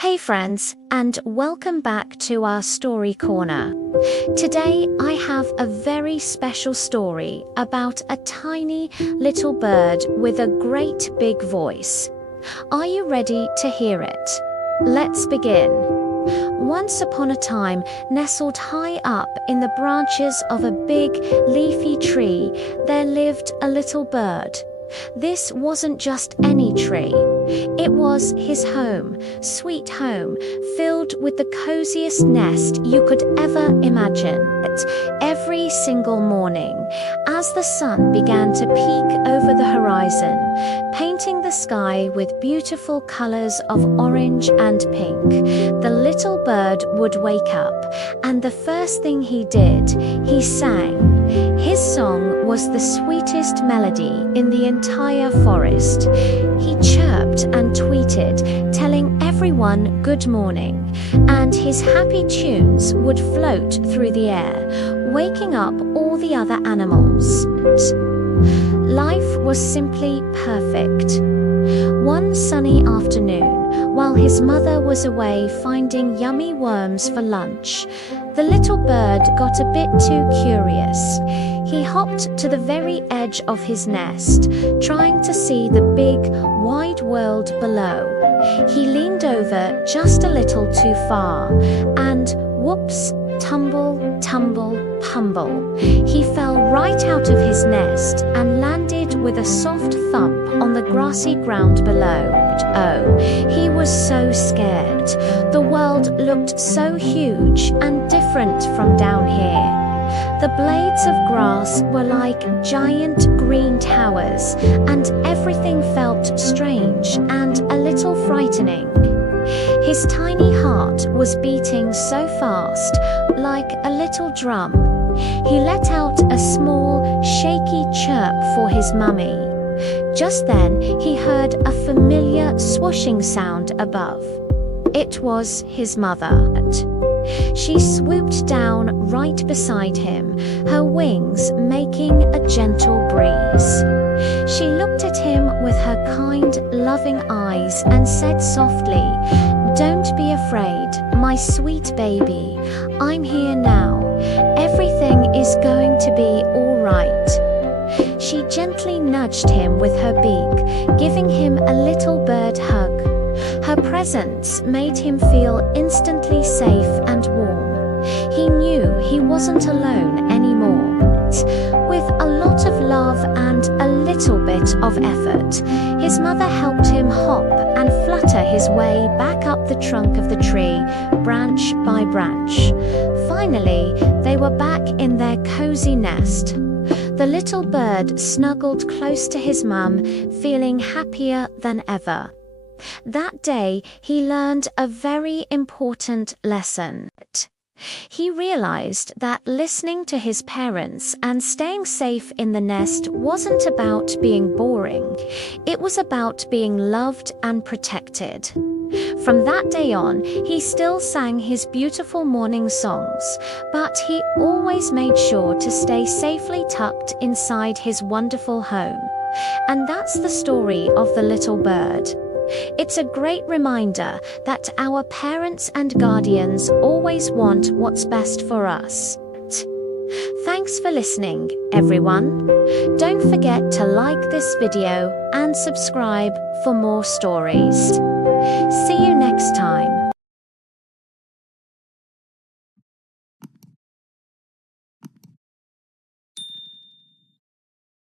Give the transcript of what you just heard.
Hey friends, and welcome back to our story corner. Today I have a very special story about a tiny little bird with a great big voice. Are you ready to hear it? Let's begin. Once upon a time, nestled high up in the branches of a big, leafy tree, there lived a little bird. This wasn't just any tree. It was his home, sweet home, filled with the coziest nest you could ever imagine. Every single morning, as the sun began to peek over the horizon, painting the sky with beautiful colors of orange and pink, the little bird would wake up, and the first thing he did, he sang. His song was the sweetest melody in the entire forest. He chirped and tweeted, telling everyone good morning, and his happy tunes would float through the air, waking up all the other animals. Life was simply perfect. One sunny afternoon, while his mother was away finding yummy worms for lunch, the little bird got a bit too curious. He hopped to the very edge of his nest, trying to see the big, wide world below. He leaned over just a little too far, and whoops, tumble, tumble, pumble. He fell right out of his nest and landed with a soft thump on the grassy ground below. Oh, he was so scared. The world looked so huge and different from down here. The blades of grass were like giant green towers, and everything felt strange and a little frightening. His tiny heart was beating so fast, like a little drum. He let out a small, shaky chirp for his mummy. Just then, he heard a familiar swooshing sound above. It was his mother. She swooped down right beside him, her wings making a gentle breeze. She looked at him with her kind, loving eyes and said softly, "Don't be afraid, my sweet baby. I'm here now. Everything is going to be all right." She gently nudged him with her beak, giving him a little bird hug. Her presence made him feel instantly safe and warm. He knew he wasn't alone anymore. With a lot of love and a little bit of effort, his mother helped him hop and flutter his way back up the trunk of the tree, branch by branch. Finally, they were back in their cozy nest. The little bird snuggled close to his mum, feeling happier than ever. That day, he learned a very important lesson. He realized that listening to his parents and staying safe in the nest wasn't about being boring. It was about being loved and protected. From that day on, he still sang his beautiful morning songs, but he always made sure to stay safely tucked inside his wonderful home. And that's the story of the little bird. It's a great reminder that our parents and guardians always want what's best for us. Thanks for listening, everyone. Don't forget to like this video and subscribe for more stories.